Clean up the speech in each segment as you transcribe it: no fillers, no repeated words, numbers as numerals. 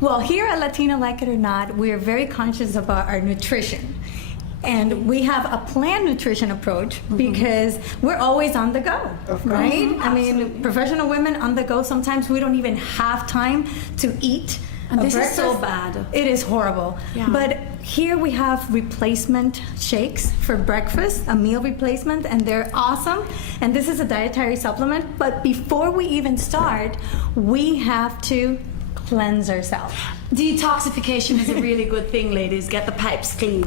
Well, here at Latina, like it or not, we're very conscious about our nutrition. And we have a planned nutrition approach because we're always on the go, right? I mean, professional women on the go, sometimes we don't even have time to eat. And this breakfast. is so bad. It is horrible. Yeah. But here we have replacement shakes for breakfast, a meal replacement, and they're awesome. And this is a dietary supplement. But before we even start, we have to cleanse ourselves. Detoxification is a really good thing, ladies. Get the pipes clean.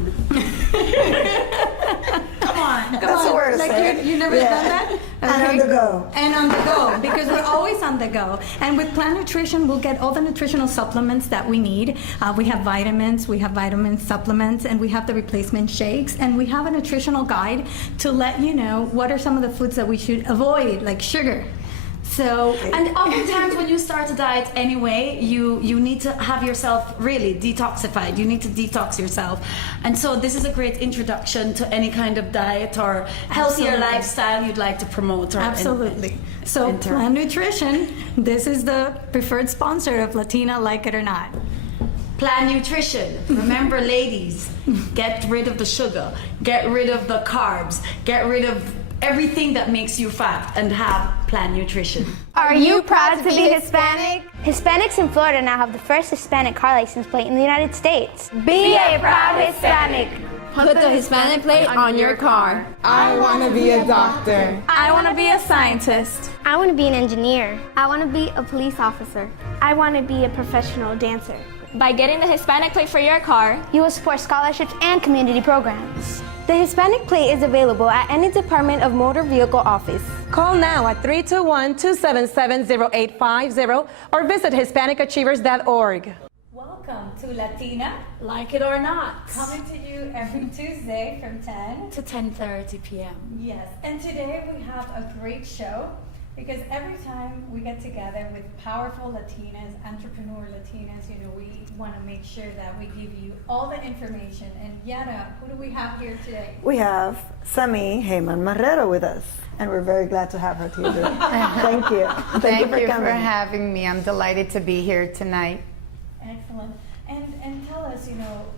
Come on. That's the word to say. You never done that? And on the go. And on the go, because we're always on the go. And with Plant Nutrition, we'll get all the nutritional supplements that we need. We have vitamins, we have vitamin supplements, and we have the replacement shakes. And we have a nutritional guide to let you know what are some of the foods that we should avoid, like sugar. So, and oftentimes when you start a diet anyway, you need to have yourself really detoxified. You need to detox yourself. And so this is a great introduction to any kind of diet or healthier lifestyle you'd like to promote. Or absolutely. So Plant Nutrition, this is the preferred sponsor of Latina, like it or not. Plan Nutrition. Remember, ladies, get rid of the sugar, get rid of the carbs, get rid of everything that makes you fat, and have Plan Nutrition. Are you proud to be Hispanic? Hispanics in Florida now have the first Hispanic car license plate in the United States. Be a proud Hispanic. Put the Hispanic plate on your car. I want to be a doctor. I want to be a scientist. I want to be an engineer. I want to be a police officer. I want to be a professional dancer. By getting the Hispanic plate for your car, you will support scholarships and community programs. The Hispanic plate is available at any Department of Motor Vehicle office. Call now at 321-277-0850 or visit HispanicAchievers.org. Welcome to Latina, Like it or not. coming to you every Tuesday from 10 to 10:30 p.m. Yes, and today we have a great show because every time we get together with powerful Latinas, entrepreneur Latinas, we want to make sure that we give you all the information. And Yara, who do we have here today? We have Sami Heyman Marrero with us, and we're very glad to have her here today. Thank you. Thank you for coming. having me. I'm delighted to be here tonight. Excellent. And tell us,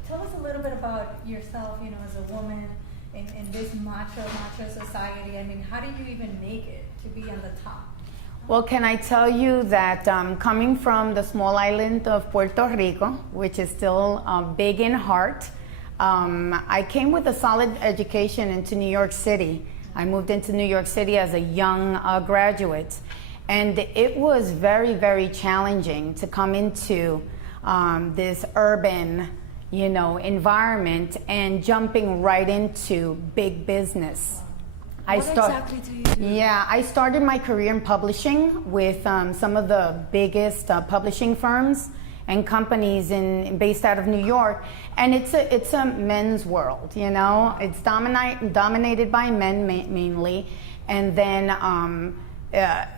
tell us a little bit about yourself, as a woman in this macho society. I mean, how do you even make it to be on the top? Well, can I tell you that coming from the small island of Puerto Rico, which is still big in heart, I came with a solid education into New York City. I moved into New York City as a young graduate, and it was very, very challenging to come into this urban environment and jumping right into big business. What exactly do you do? Yeah, I started my career in publishing with some of the biggest publishing firms and companies based out of New York, and it's a men's world. It's dominated by men mainly, and then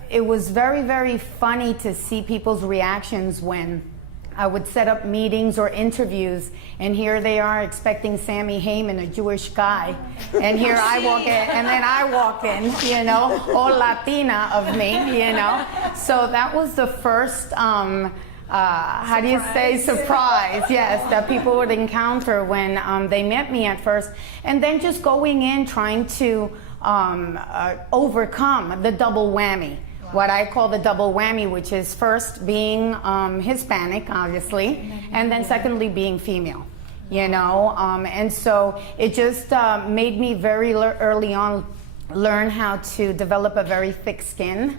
it was very, very funny to see people's reactions when I would set up meetings or interviews, and here they are expecting Sami Heyman, a Jewish guy, and here I walk in, and then I walk in, all Latina of me, So that was the first, surprise, yes, that people would encounter when they met me at first, and then just going in trying to overcome the double whammy. What I call the double whammy, which is first being Hispanic, obviously, and then secondly being female, and so it just made me very early on learn how to develop a very thick skin,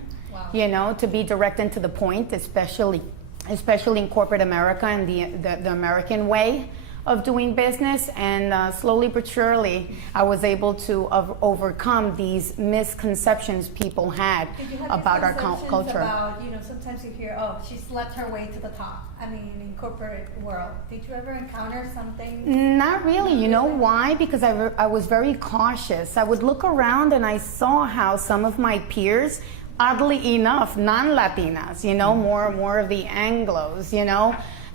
to be direct and to the point, especially in corporate America and the American way of doing business, and slowly but surely I was able to overcome these misconceptions people had about our culture. About, sometimes you hear, oh, she slept her way to the top. I mean, in corporate world, did you ever encounter something? Not really. You know why? Because I was very cautious. I would look around and I saw how some of my peers, oddly enough, non-Latinas, more of the Anglos,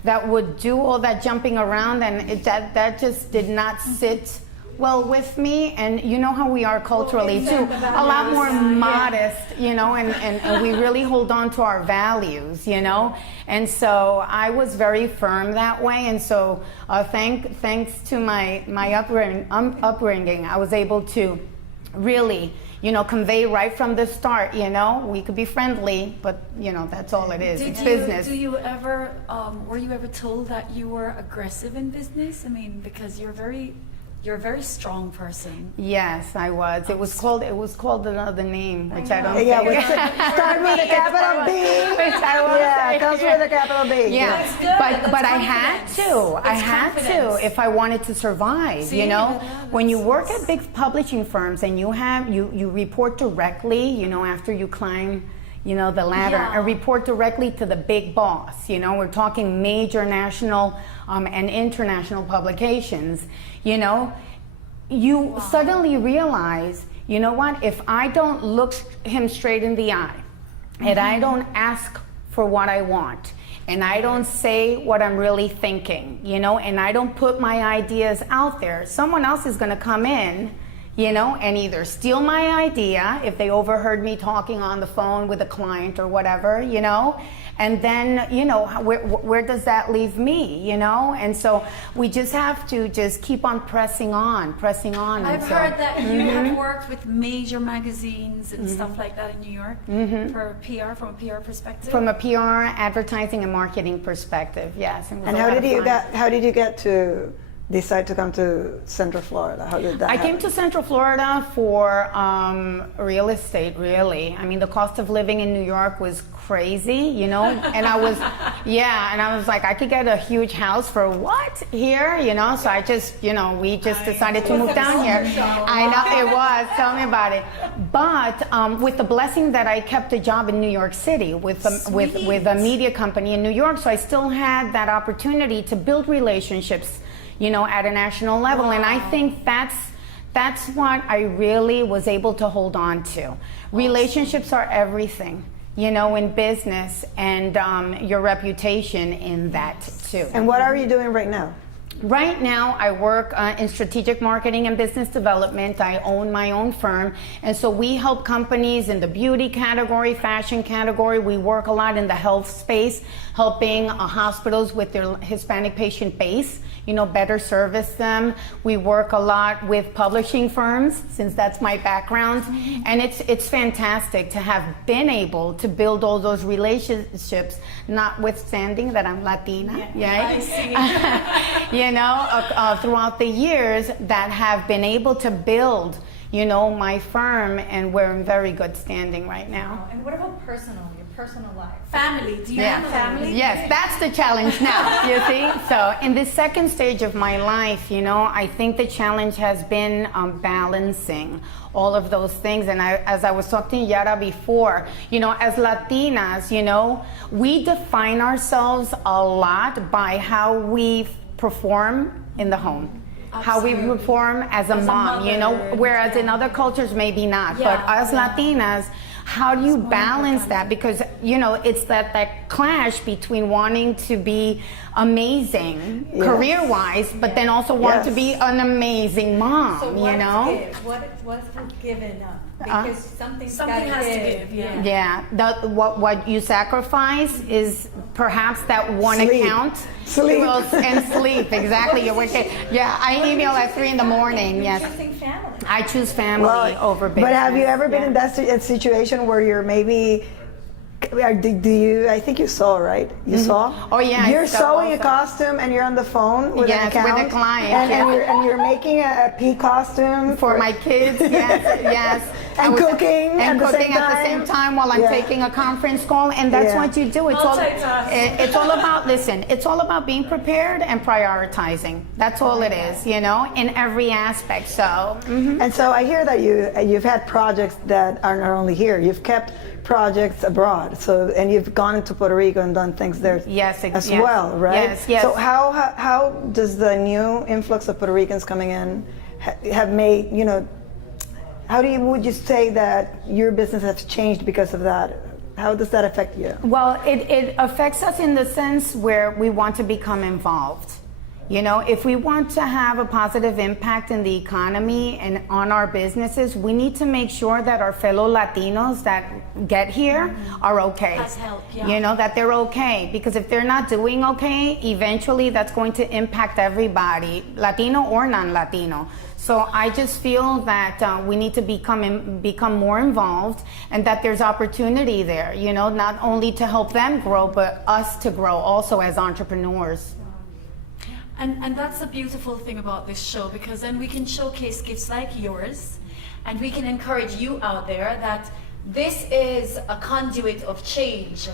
that would do all that jumping around, and that just did not sit Well, with me, and you know how we are culturally too, a lot more modest, you know, and we really hold on to our values, you know. And so I was very firm that way, and so thanks to my upbringing, I was able to really, you know, convey right from the start, you know, we could be friendly, but, you know, that's all it is. It's business. Do you ever, were you ever told that you were aggressive in business? I mean, because you're a very strong person. Yes, I was. It was called another name, which I don't Yeah, think. start with a capital B. Which I won't Yeah, say. it comes with a capital B. Yeah, That's good. but That's I had confidence. to. I It's had confidence. to if I wanted to survive. See, you know, yeah, when you work at big publishing firms and you report directly, you know, after you climb, you know, the ladder, Yeah. and report directly to the big boss. You know, we're talking major national and international publications. You know, you suddenly realize, you know what? If I don't look him straight in the eye, and I don't ask for what I want, and I don't say what I'm really thinking, you know, and I don't put my ideas out there, someone else is going to come in, you know, and either steal my idea if they overheard me talking on the phone with a client or whatever, you know, and then, you know, where does that leave me, you know? And so we just have to just keep on pressing on. I've heard that you have worked with major magazines and stuff like that in New York for PR, from a PR perspective. From a PR, advertising, and marketing perspective, yes. And how did you get to decide to come to Central Florida? How did that I happen? came to Central Florida for real estate, really. I mean, the cost of living in New York was crazy, you know, and I was like, I could get a huge house for what here, you know, so I just, you know, we just decided to move down here. I know it was, tell me about it. But with the blessing that I kept a job in New York City with a media company in New York, so I still had that opportunity to build relationships, you know, at a national level. And I think that's what I really was able to hold on to. Relationships are everything, you know, in business, and your reputation in that too. And what are you doing right now? Right now, I work in strategic marketing and business development. I own my own firm. And so we help companies in the beauty category, fashion category. We work a lot in the health space, helping hospitals with their Hispanic patient base, you know, better service them. We work a lot with publishing firms, since that's my background. And it's fantastic to have been able to build all those relationships, notwithstanding that I'm Latina, right? You know, throughout the years, that have been able to build, you know, my firm, and we're in very good standing right now. And what about your personal life? Family, do you have a family? Yes, that's the challenge now, you see? So in this second stage of my life, you know, I think the challenge has been balancing all of those things. And as I was talking to Yara before, you know, as Latinas, you know, we define ourselves a lot by how we perform in the home. How we perform as a mom, you know, whereas in other cultures maybe not. But as Latinas, how do you balance that? Because, you know, it's that clash between wanting to be amazing career-wise, but then also want to be an amazing mom, So you know? What's given up? Because something has to give, yeah. Yeah, what you sacrifice is perhaps that one Sleep. account. Sleep. And sleep, exactly. You're working. Yeah, I email at 3 in, yes. Choosing family. I choose family over business. But have you ever been in that situation where you're maybe, do you, I think you saw, right? You saw? Oh, yeah, I You're saw sewing a also. costume and you're on the phone with an Yes, with account. a client, And you're making a pea costume for my kids, yes. And cooking and at the cooking same at the same time while I'm taking a conference call, and that's what you do. It's all about, listen, it's all about being prepared and prioritizing. That's all it is, you know, in every aspect. So, And so I hear that you've had projects that are not only here, you've kept projects abroad. So, and you've gone into Puerto Rico and done things there as well, right? Yes. So how does the new influx of Puerto Ricans coming in have made, you know, would you say that your business has changed because of that? How does that affect you? well, it affects us in the sense where we want to become involved. You know, if we want to have a positive impact in the economy and on our businesses, we need to make sure that our fellow Latinos that get here are okay. Has help, yeah. You know, that they're okay. Because if they're not doing okay, eventually that's going to impact everybody, Latino or non-Latino. So I just feel that we need to become more involved, and that there's opportunity there, you know, not only to help them grow, but us to grow also as entrepreneurs. And that's the beautiful thing about this show, because then we can showcase gifts like yours, and we can encourage you out there that this is a conduit of change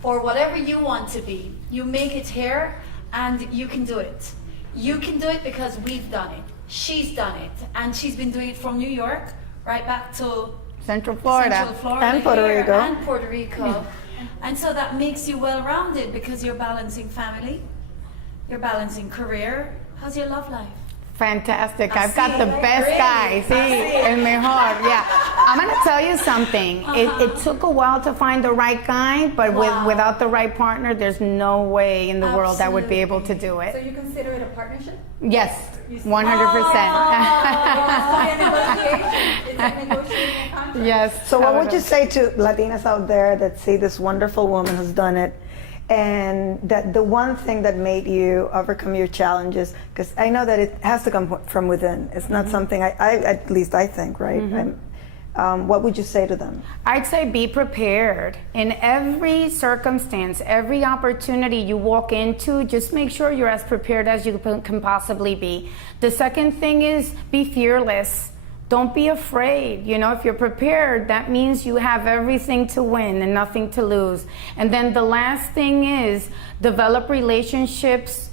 for whatever you want to be. You make it here, and you can do it. You can do it because we've done it. She's done it, and she's been doing it from New York right back to Central Florida, and Puerto here, Rico. and Puerto Rico. And so that makes you well-rounded, because you're balancing family, you're balancing career. How's your love life? Fantastic. I I've got see. the best Really? guy. Sí, el mejor. Yeah. I'm going to tell you something. It took a while to find the right guy, but without the right partner, there's no way in the world I would be able to do it. So you consider it a partnership? Yes, 100%. Yes. So what would you totally. say to Latinas out there that see this wonderful woman who's done it, and that the one thing that made you overcome your challenges, because I know that it has to come from within. It's not something I at least I think, right? What would you say to them? I'd say be prepared. In every circumstance, every opportunity you walk into, just make sure you're as prepared as you can possibly be. The second thing is be fearless. Don't be afraid. You know, if you're prepared, that means you have everything to win and nothing to lose. And then the last thing is develop relationships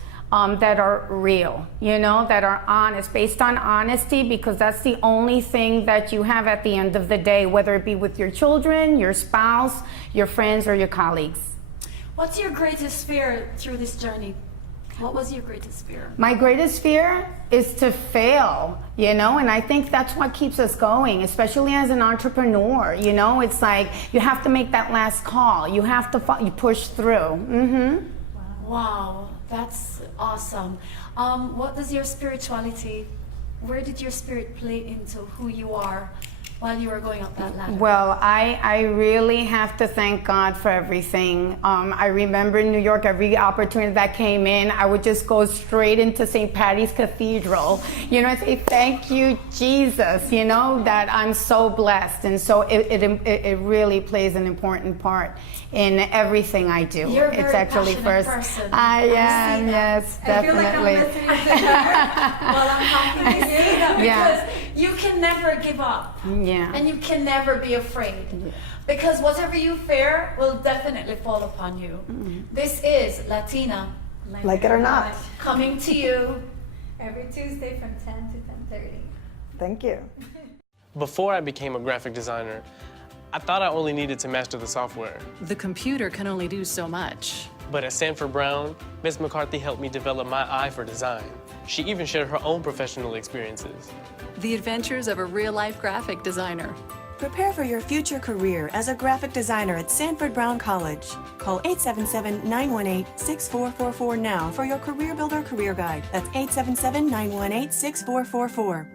that are real, you know, that are honest, based on honesty, because that's the only thing that you have at the end of the day, whether it be with your children, your spouse, your friends, or your colleagues. What's your greatest fear through this journey? What was your greatest fear? My greatest fear is to fail, you know, and I think that's what keeps us going, especially as an entrepreneur. You know, it's like you have to make that last call. You have to you push through. Wow, that's awesome. What does your spirituality, where did your spirit play into who you are while you were going up that ladder? Well, I really have to thank God for everything. I remember in New York, every opportunity that came in, I would just go straight into St. Patty's Cathedral, you know, and say, thank you, Jesus, you know, that I'm so blessed. And so it really plays an important part in everything I do. You're a very it's actually passionate first. person. I am, see that. yes, I feel like I'm definitely. listening to her while I'm talking to you. Because Yeah. you can never give up. Yeah. And you can never be afraid. Because whatever you fear will definitely fall upon you. This is Latina, Like it or not. coming to you. Every Tuesday from 10 to 10:30. Thank you. Before I became a graphic designer, I thought I only needed to master the software. The computer can only do so much. But at Sanford Brown, Ms. McCarthy helped me develop my eye for design. She even shared her own professional experiences. The adventures of a real-life graphic designer. Prepare for your future career as a graphic designer at Sanford Brown College. Call 877-918-6444 now for your Career Builder Career Guide. That's 877-918-6444.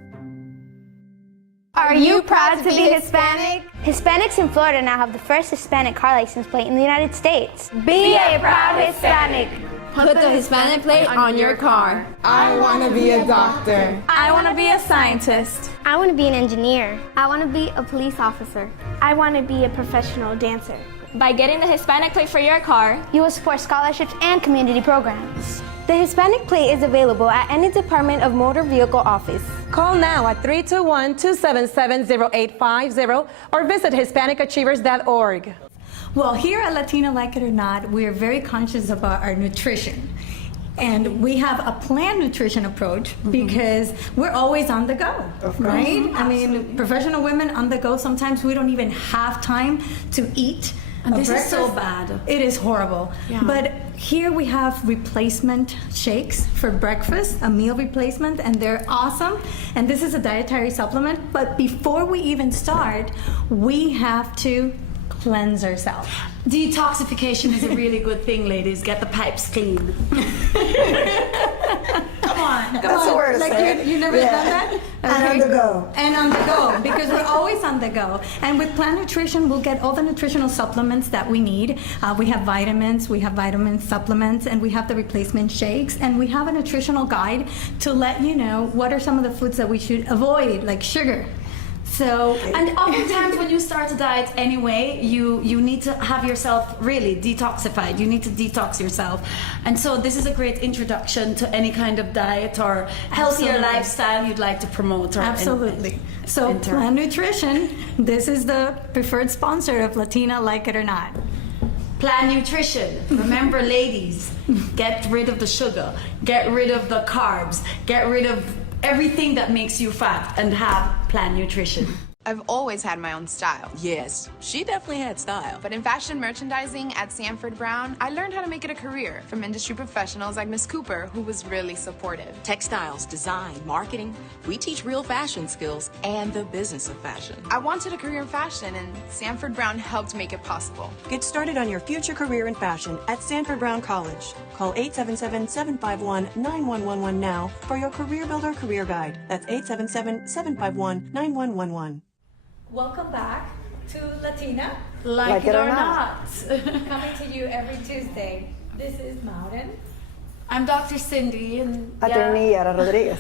Are you proud to be Hispanic? Hispanics in Florida now have the first Hispanic car license plate in the United States. Be a proud Hispanic. Put the Hispanic plate on your car. I want to be a doctor. I want to be a scientist. I want to be an engineer. I want to be a police officer. I want to be a professional dancer. By getting the Hispanic plate for your car, You will support scholarships and community programs. The Hispanic plate is available at any Department of Motor Vehicle office. Call now at 321-277-0850 or visit HispanicAchievers.org. Well, here at Latina Like It or Not, we're very conscious about our nutrition. And we have a planned nutrition approach because we're always on the go, right? I mean, professional women on the go, sometimes we don't even have time to eat. And a this is so breakfast. bad. It is horrible. Yeah. But here we have replacement shakes for breakfast, a meal replacement, and they're awesome. And this is a dietary supplement. But before we even start, we have to cleanse ourselves. Detoxification is a really good thing, ladies. Get the pipes clean. on. That's the word to Like say it. you never Yeah. done that? And on the go. And on the go, because we're always on the go. And with Plant Nutrition, we'll get all the nutritional supplements that we need. We have vitamins, we have vitamin supplements, and we have the replacement shakes. And we have a nutritional guide to let you know what are some of the foods that we should avoid, like sugar. So, And oftentimes when you start a diet anyway, you need to have yourself really detoxified. You need to detox yourself. And so this is a great introduction to any kind of diet or healthier Absolutely. lifestyle you'd like to promote. Or absolutely. So, enter. Plant Nutrition, this is the preferred sponsor of Latina, like it or not. Plan nutrition. Remember, ladies, get rid of the sugar, get rid of the carbs, get rid of everything that makes you fat, and have Plan Nutrition. I've always had my own style. Yes, she definitely had style. But in fashion merchandising at Sanford Brown, I learned how to make it a career from industry professionals like Miss Cooper, who was really supportive. Textiles, design, marketing. We teach real fashion skills and the business of fashion. I wanted a career in fashion, and Sanford Brown helped make it possible. Get started on your future career in fashion at Sanford Brown College. Call 877-751-9111 now for your Career Builder Career Guide. That's 877-751-9111. Welcome back to Latina, Like it or not. coming to you every Tuesday. This is Mauden. I'm Dr. Cindy, and Attorney Yara Rodriguez.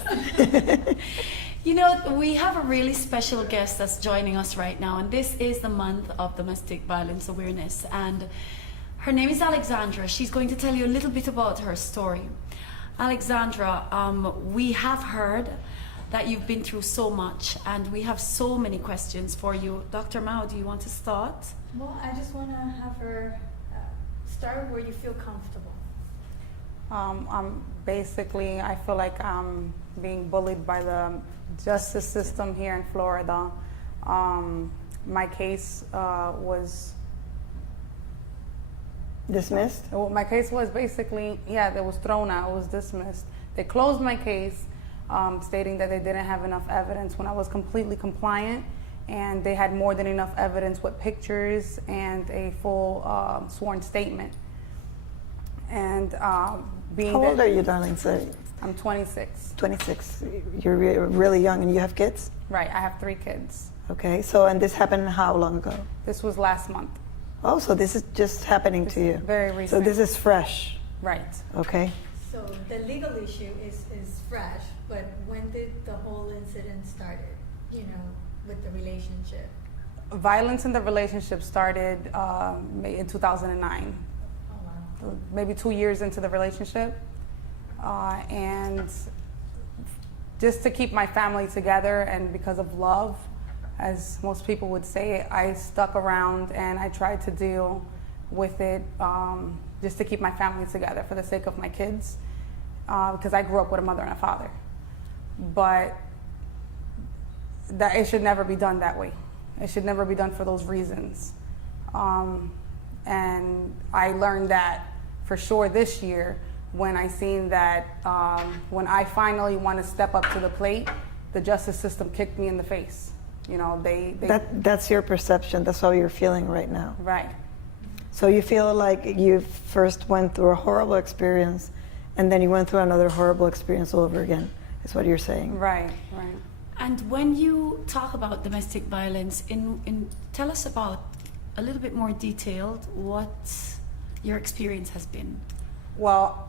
you know, we have a really special guest that's joining us right now, and this is the month of domestic violence awareness. And her name is Alexandra. She's going to tell you a little bit about her story. Alexandra, we have heard that you've been through so much, and we have so many questions for you. Dr. Mao, do you want to start? Well, I just want to have her start where you feel comfortable. Basically, I feel like I'm being bullied by the justice system here in Florida. My case was Dismissed? My case was basically, it was thrown out, it was dismissed. They closed my case, stating that they didn't have enough evidence when I was completely compliant, and they had more than enough evidence with pictures and a full sworn statement. And being How that old are you, darling? Sorry. I'm 26. 26. You're really young, and you have kids? Right, I have 3 kids. Okay, so, and this happened how long ago? This was last month. Oh, so this is just happening to you? Very recent. So this is fresh? Right. Okay. So the legal issue is fresh, but when did the whole incident started, with the relationship? Violence in the relationship started in 2009. Oh, wow. Maybe 2 years into the relationship. And just to keep my family together, and because of love, as most people would say, I stuck around and I tried to deal with it just to keep my family together for the sake of my kids, because I grew up with a mother and a father. But that it should never be done that way. It should never be done for those reasons. And I learned that for sure this year when I seen that when I finally want to step up to the plate, the justice system kicked me in the face. That's your perception. That's how you're feeling right now. Right. So you feel like you first went through a horrible experience, and then you went through another horrible experience all over again, is what you're saying. Right. And when you talk about domestic violence, tell us about a little bit more detailed what your experience has been. Well,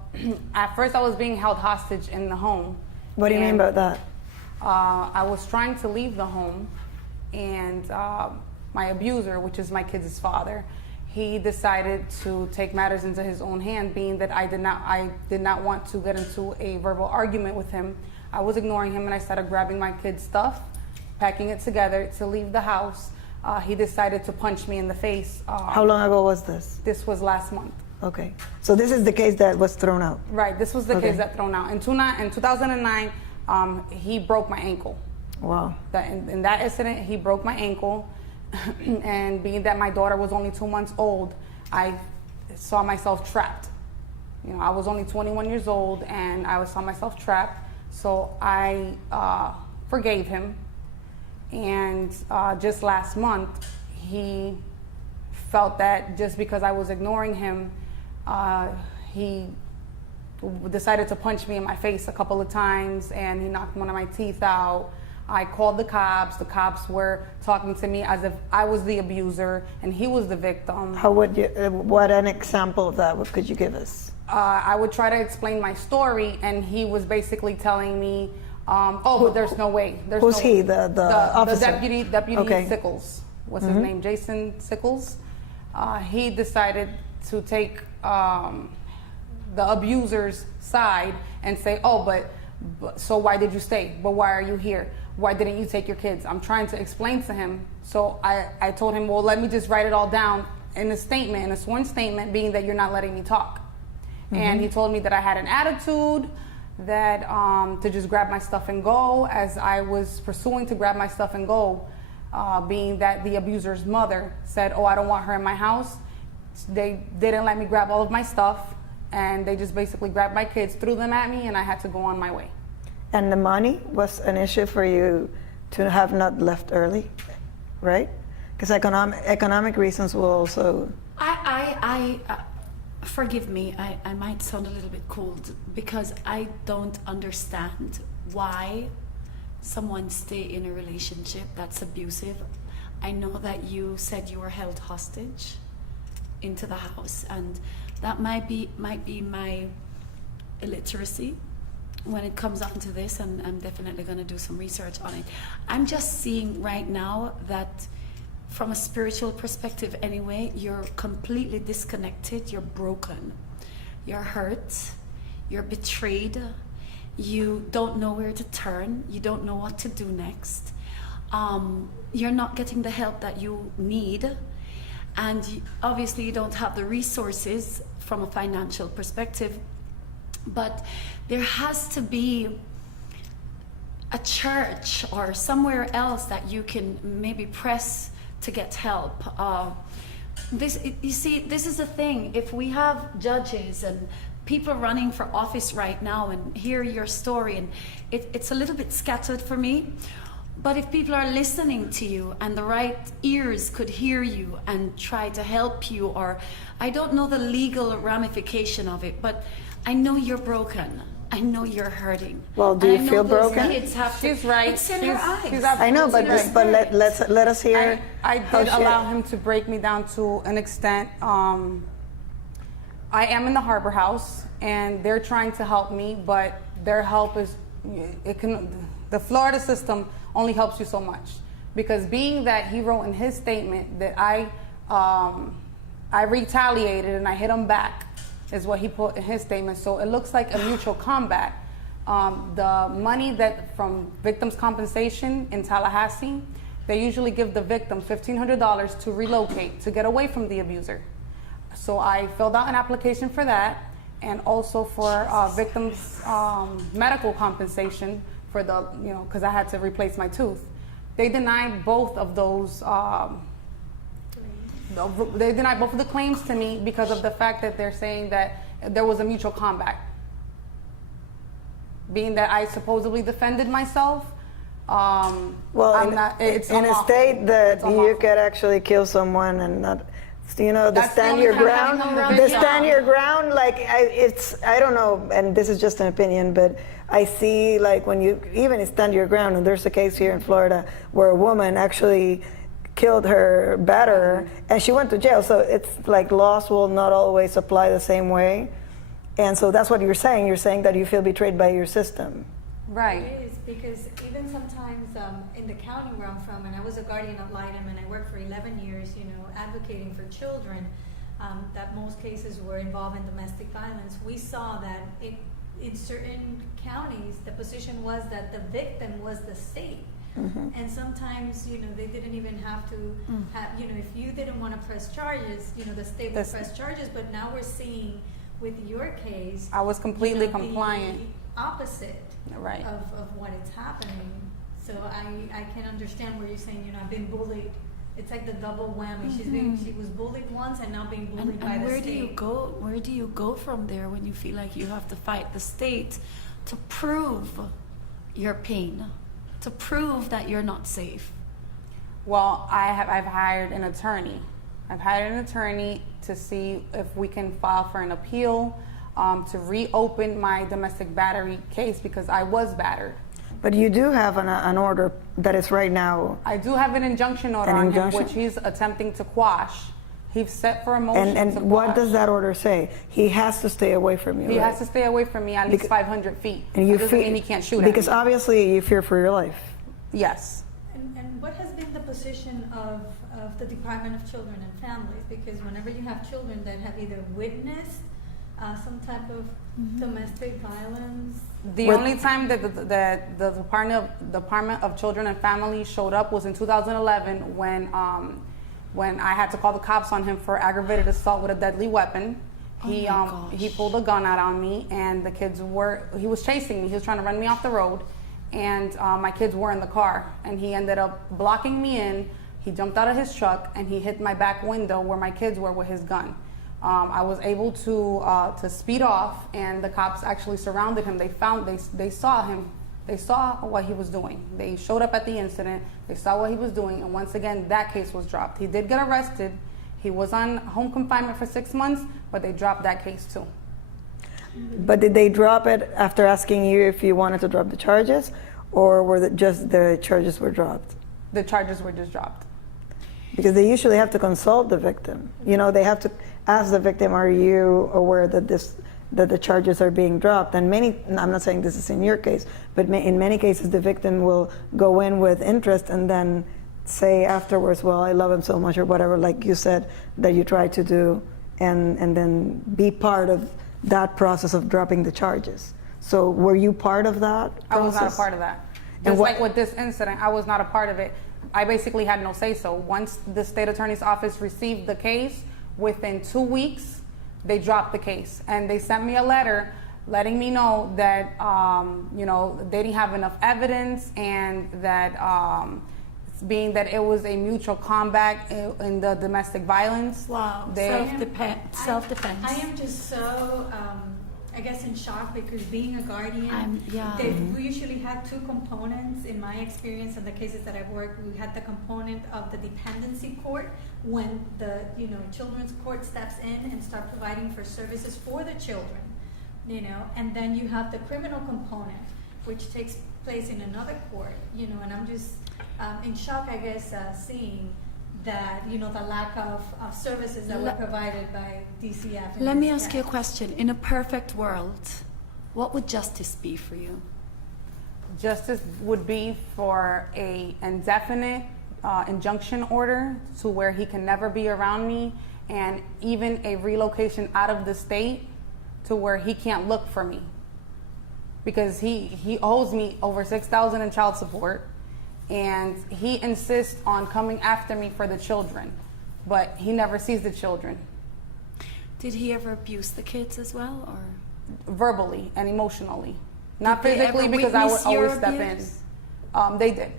at first I was being held hostage in the home. What do you mean by that? I was trying to leave the home, and my abuser, which is my kid's father, he decided to take matters into his own hand, being that I did not want to get into a verbal argument with him. I was ignoring him, and I started grabbing my kid's stuff, packing it together to leave the house. He decided to punch me in the face. How long ago was this? This was last month. Okay. So this is the case that was thrown out? Right, this was the case that thrown out. In 2009, he broke my ankle. Wow. In that incident, he broke my ankle. And being that my daughter was only 2 months old, I saw myself trapped. I was only 21 years old, and I saw myself trapped. So I forgave him. And just last month, he felt that just because I was ignoring him, he decided to punch me in my face a couple of times, and he knocked one of my teeth out. I called the cops. The cops were talking to me as if I was the abuser and he was the victim. How would you? What an example of that? What could you give us? I would try to explain my story, and he was basically telling me, but there's no way. Who's he? The officer? The deputy Okay. Sickles. What's his name? Jason Sickles. He decided to take the abuser's side and say, but so why did you stay? But why are you here? Why didn't you take your kids? I'm trying to explain to him. So I told him, well, let me just write it all down in a statement, in a sworn statement, being that you're not letting me talk. And he told me that I had an attitude, that to just grab my stuff and go. As I was pursuing to grab my stuff and go, being that the abuser's mother said, I don't want her in my house. They didn't let me grab all of my stuff, and they just basically grabbed my kids, threw them at me, and I had to go on my way. And the money was an issue for you to have not left early, right? Because economic reasons will also... Forgive me, I might sound a little bit cold, because I don't understand why someone stay in a relationship that's abusive. I know that you said you were held hostage into the house, and that might be my illiteracy when it comes down to this, and I'm definitely going to do some research on it. I'm just seeing right now that from a spiritual perspective anyway, you're completely disconnected, you're broken, you're hurt, you're betrayed, you don't know where to turn, you don't know what to do next, you're not getting the help that you need, and obviously you don't have the resources from a financial perspective. But there has to be a church or somewhere else that you can maybe press to get help. You see, this is the thing. If we have judges and people running for office right now and hear your story, and it's a little bit scattered for me, but if people are listening to you and the right ears could hear you and try to help you, or I don't know the legal ramification of it, but I know you're broken. I know you're hurting. Well, do you feel broken? She's right. It's in her eyes. I know, but let us hear. I did allow him to break me down to an extent. I am in the Harbor House, and they're trying to help me, but their help is, the Florida system only helps you so much. Because being that he wrote in his statement that I retaliated and I hit him back, is what he put in his statement. So it looks like a mutual combat. The money that from victims' compensation in Tallahassee, they usually give the victim $1,500 to relocate, to get away from the abuser. So I filled out an application for that, and also for victims' medical compensation for the, because I had to replace my tooth. They denied both of those. They denied both of the claims to me because of the fact that they're saying that there was a mutual combat. Being that I supposedly defended myself, in a state that you could actually kill someone and not, the stand your ground. The stand your ground, I don't know, and this is just an opinion, but I see when you even stand your ground, and there's a case here in Florida where a woman actually killed her batterer, and she went to jail. So it's laws will not always apply the same way, and so that's what you're saying. You're saying that you feel betrayed by your system. Right. It is, because even sometimes in the county where I'm from, and I was a guardian ad litem, and I worked for 11 years, advocating for children, that most cases were involved in domestic violence. We saw that in certain counties, the position was that the victim was the state. Mm-hmm. And sometimes, they didn't even have to have, if you didn't want to press charges, the state would press charges. But now we're seeing with your case, I was completely compliant. The opposite right. of what is happening. So I can understand where you're saying, I've been bullied. It's like the double whammy. She was bullied once and now being bullied by the state. Where do you go from there when you feel like you have to fight the state to prove your pain? To prove that you're not safe? Well, I've hired an attorney. I've hired an attorney to see if we can file for an appeal. to reopen my domestic battery case because I was battered. But you do have an order that is right now. I do have an injunction order on him, which he's attempting to quash. He's set for a motion to And quash. what does that order say? He has to stay away from you. He right? has to stay away from me at least 500 feet. And you That doesn't fear, mean he can't shoot because at me. obviously you fear for your life. Yes. And what has been the position of the Department of Children and Families? Because whenever you have children that have either witnessed some type of domestic violence. The only time that the Department of Children and Families showed up was in 2011 when I had to call the cops on him for aggravated assault with a deadly weapon. He pulled a gun out on me, and he was chasing me. He was trying to run me off the road, and my kids were in the car, and he ended up blocking me in. He jumped out of his truck and he hit my back window where my kids were with his gun. I was able to speed off, and the cops actually surrounded him. They saw him. They saw what he was doing. They showed up at the incident. They saw what he was doing, and once again, that case was dropped. He did get arrested. He was on home confinement for 6 months, but they dropped that case too. But did they drop it after asking you if you wanted to drop the charges, or were it just the charges were dropped? The charges were just dropped. Because they usually have to consult the victim. You know, they have to ask the victim, are you aware that the charges are being dropped? And I'm not saying this is in your case, but in many cases the victim will go in with interest and then say afterwards, well, I love him so much, or whatever, like you said, that you tried to do, and then be part of that process of dropping the charges. So were you part of that process? I was not a part of that. Just like with this incident, I was not a part of it. I basically had no say-so. Once the state attorney's office received the case, within 2 weeks, they dropped the case. And they sent me a letter letting me know that, they didn't have enough evidence, and that being that it was a mutual combat in the domestic violence. Wow, self-defense. I am just so, I guess, in shock, because being a guardian, we usually have two components. In my experience in the cases that I've worked, we had the component of the dependency court, when the children's court steps in and start providing for services for the children, and then you have the criminal component, which takes place in another court, and I'm just in shock, I guess, seeing that, the lack of services that were provided by DCF. Let me ask you a question. In a perfect world, what would justice be for you? Justice would be for a indefinite injunction order to where he can never be around me, and even a relocation out of the state to where he can't look for me, because he owes me over $6,000 in child support, and he insists on coming after me for the children, but he never sees the children. Did he ever abuse the kids as well, or verbally and emotionally? Not Did they physically, ever because I would witness your always step abuse? in. They did.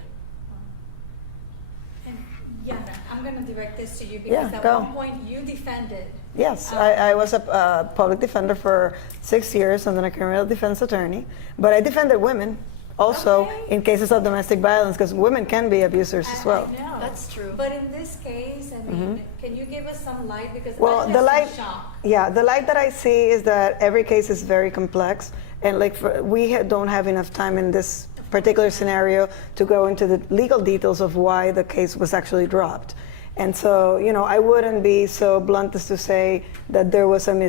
Yeah, I'm going to direct this to you, because at one point you defended. Yes, I was a public defender for 6 years, and then a criminal defense attorney. But I defended women also in cases of domestic violence, because women can be abusers as well. I know. That's true. But in this case, I mean, can you give us some light? Because Well, I'm the just light, in shock. the light that I see is that every case is very complex, and we don't have enough time in this particular scenario to go into the legal details of why the case was actually dropped. And so, I wouldn't be so blunt as to say that there was an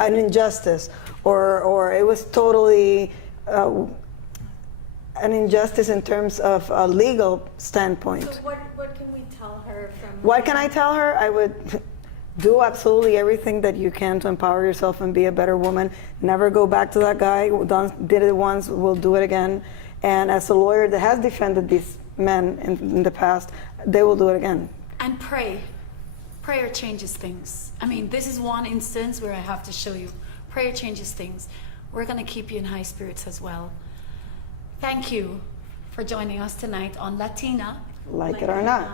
injustice, or it was totally an injustice in terms of a legal standpoint. So what can we tell her from? What can I tell her? I would do absolutely everything that you can to empower yourself and be a better woman. Never go back to that guy. Did it once, will do it again. And as a lawyer that has defended these men in the past, they will do it again. And pray. Prayer changes things. I mean, this is one instance where I have to show you. Prayer changes things. We're going to keep you in high spirits as well. Thank you for joining us tonight on Latina. Like it or not.